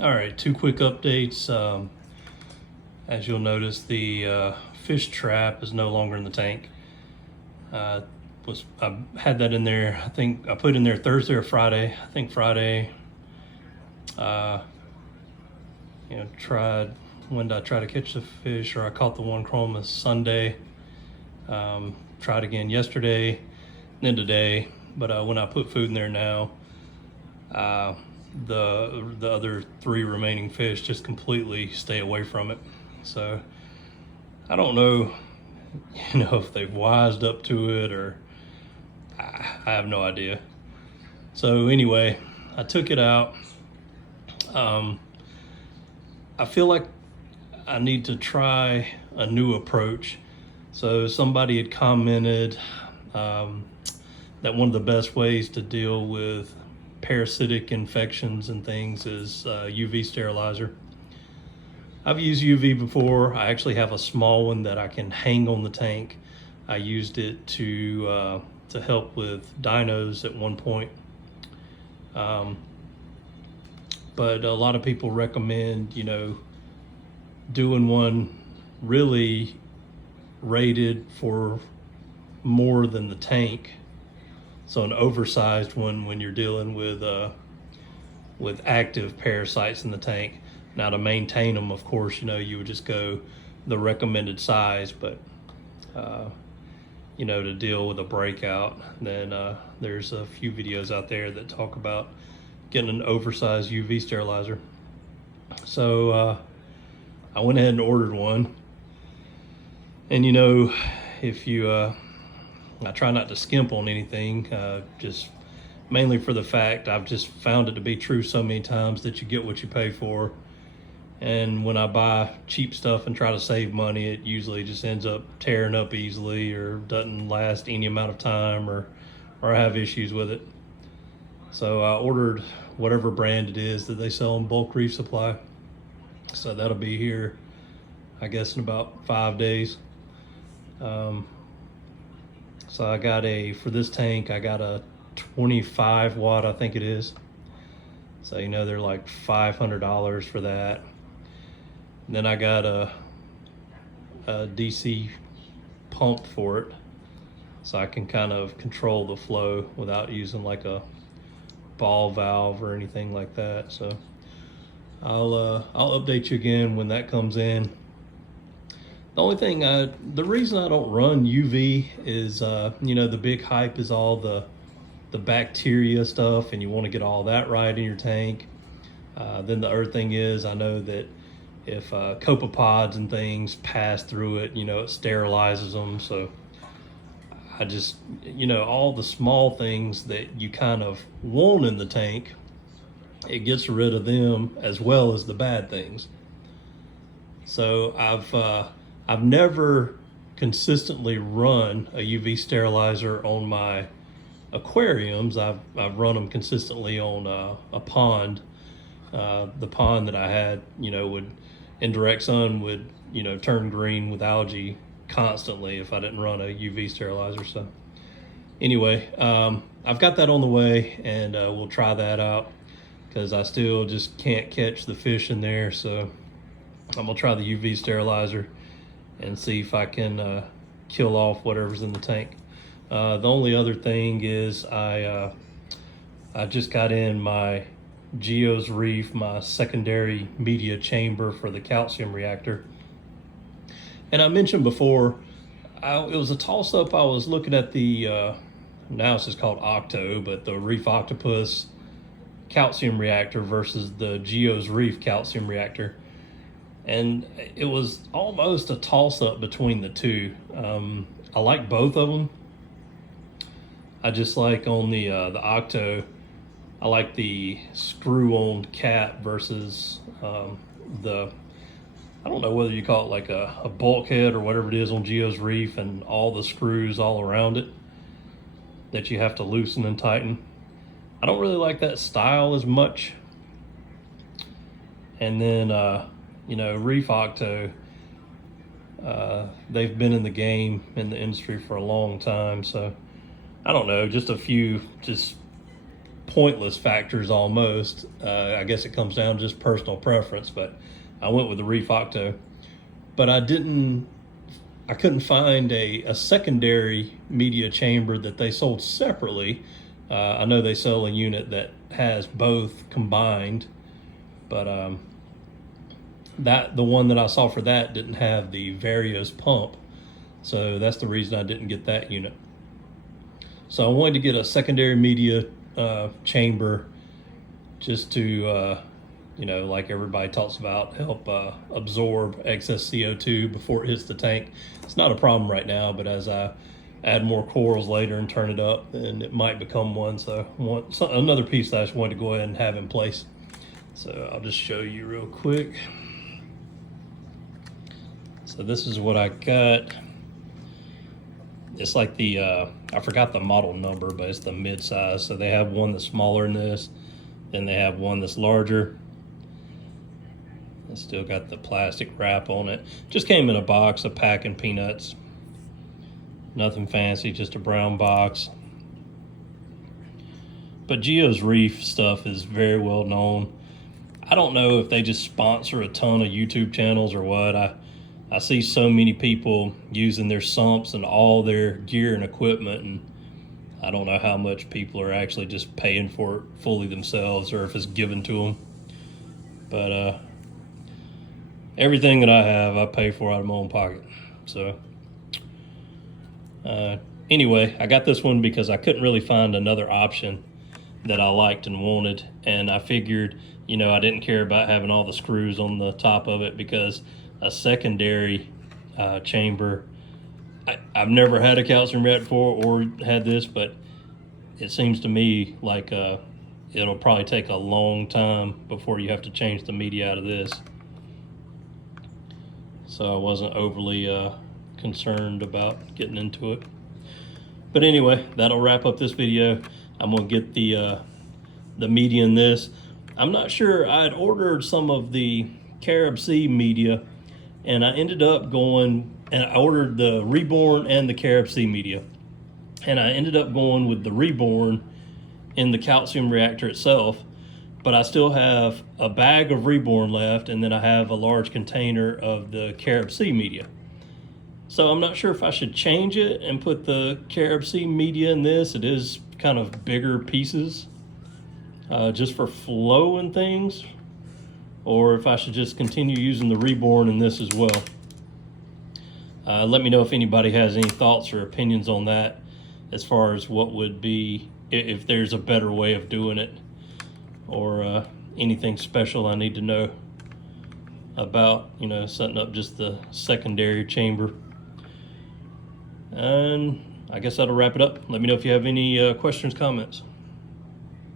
All right, two quick updates. As you'll notice, the fish trap is no longer in the tank. I had that in there. I think I put it in there Thursday or Friday. I think Friday. Tried. When did I try to catch the fish? Or I caught the one chroma Sunday. Tried again yesterday, then today. But when I put food in there now, the other three remaining fish just completely stay away from it. So I don't know, if they've wised up to it, or I have no idea. So anyway, I took it out. I feel like I need to try a new approach. So somebody had commented that one of the best ways to deal with parasitic infections and things is UV sterilizer. I've used UV before. I actually have a small one that I can hang on the tank. I used it to help with dinos at one point. But a lot of people recommend, doing one really rated for more than the tank. So an oversized one when you're dealing with active parasites in the tank. Now to maintain them, of course, you would just go the recommended size, but to deal with a breakout, then there's a few videos out there that talk about getting an oversized UV sterilizer. So I went ahead and ordered one. And if you, I try not to skimp on anything, just mainly for the fact I've just found it to be true so many times that you get what you pay for. And when I buy cheap stuff and try to save money, it usually just ends up tearing up easily or doesn't last any amount of time, or I have issues with it. So I ordered whatever brand it is that they sell in bulk reef supply. So that'll be here, I guess, in about 5 days. So I got for this tank, I got a 25 watt, I think it is. So, they're like $500 for that. And then I got a DC pump for it, so I can kind of control the flow without using like a ball valve or anything like that. So I'll update you again when that comes in. The only thing, the reason I don't run UV is, the big hype is all the bacteria stuff, and you want to get all that right in your tank. Then the other thing is, I know that if copepods and things pass through it, it sterilizes them. So I just, all the small things that you kind of want in the tank, it gets rid of them as well as the bad things. So I've never consistently run a UV sterilizer on my aquariums. I've run them consistently on a pond. The pond that I had, would, in direct sun, would turn green with algae constantly if I didn't run a UV sterilizer. So anyway, I've got that on the way, and we'll try that out because I still just can't catch the fish in there. So I'm gonna try the UV sterilizer and see if I can kill off whatever's in the tank. The only other thing is I just got in my Geo's Reef, my secondary media chamber for the calcium reactor. And I mentioned before, it was a toss-up. I was looking at the, now it's just called Octo, but the Reef Octopus calcium reactor versus the Geo's Reef calcium reactor. And it was almost a toss-up between the two. I like both of them. I just like on the Octo, I like the screw-on cap versus I don't know whether you call it like a bulkhead or whatever it is on Geo's Reef, and all the screws all around it that you have to loosen and tighten. I don't really like that style as much. And then, Reef Octo, they've been in the game, in the industry for a long time. So I don't know, just a few pointless factors almost. I guess it comes down to just personal preference, but I went with the Reef Octo. But I couldn't find a secondary media chamber that they sold separately. I know they sell a unit that has both combined, but the one that I saw for that didn't have the Varios pump, so that's the reason I didn't get that unit. So I wanted to get a secondary media chamber just to like everybody talks about, help absorb excess CO2 before it hits the tank. It's not a problem right now, but as I add more corals later and turn it up, then it might become one. So another piece that I just wanted to go ahead and have in place. So I'll just show you real quick. So this is what I got. It's like the, I forgot the model number, but it's the mid-size. So they have one that's smaller than this, then they have one that's larger. It's still got the plastic wrap on it. Just came in a box, a pack, and peanuts. Nothing fancy, just a brown box. But Geo's Reef stuff is very well known. I don't know if they just sponsor a ton of YouTube channels or what. I see so many people using their sumps and all their gear and equipment, and I don't know how much people are actually just paying for it fully themselves or if it's given to them. But everything that I have, I pay for out of my own pocket. So anyway, I got this one because I couldn't really find another option that I liked and wanted, and I figured, I didn't care about having all the screws on the top of it, because a secondary chamber, I've never had a calcium reactor before or had this, but it seems to me like it'll probably take a long time before you have to change the media out of this. So I wasn't overly concerned about getting into it. But anyway, that'll wrap up this video. I'm gonna get the media in this. I'm not sure, I'd ordered some of the Carib Sea media, and I ended up going, and I ordered the Reborn and the Carib Sea media, and I ended up going with the Reborn in the calcium reactor itself, but I still have a bag of Reborn left, and then I have a large container of the Carib Sea media. So I'm not sure if I should change it and put the Carib Sea media in this. It is kind of bigger pieces, just for flow and things, or if I should just continue using the Reborn in this as well. Let me know if anybody has any thoughts or opinions on that, as far as what would be, if there's a better way of doing it, or anything special I need to know about, setting up just the secondary chamber. And I guess that'll wrap it up. Let me know if you have any questions, comments.